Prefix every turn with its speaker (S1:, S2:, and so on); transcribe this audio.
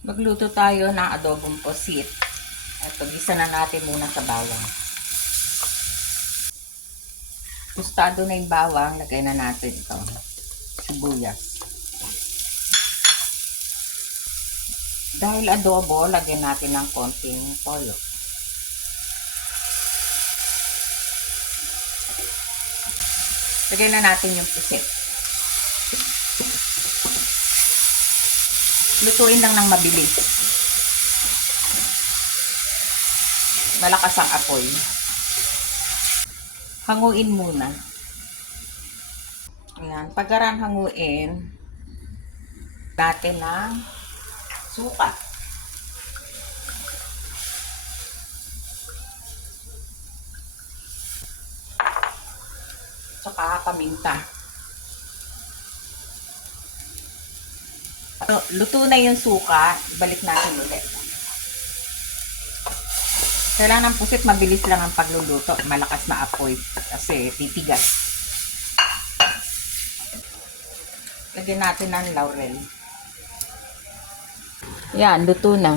S1: Magluto tayo ng adobong posit. Ito, gisa na natin muna sa bawang. Gustado na yung bawang, lagay na natin ito. Sibuyas. Dahil adobo, lagyan natin ng konting toyo. Lagyan na natin yung pusit. Lutuin lang ng mabilis. Malakas ang apoy. Hanguin muna. Ayan. Pagkaraan hanguin, natin ng suka. Tsaka paminta. Luto na yung suka, balik natin ulit. Kailangan ng pusit, mabilis lang ang pagluluto. Malakas na apoy kasi titigas. Lagyan natin ng laurel. Yan, luto na.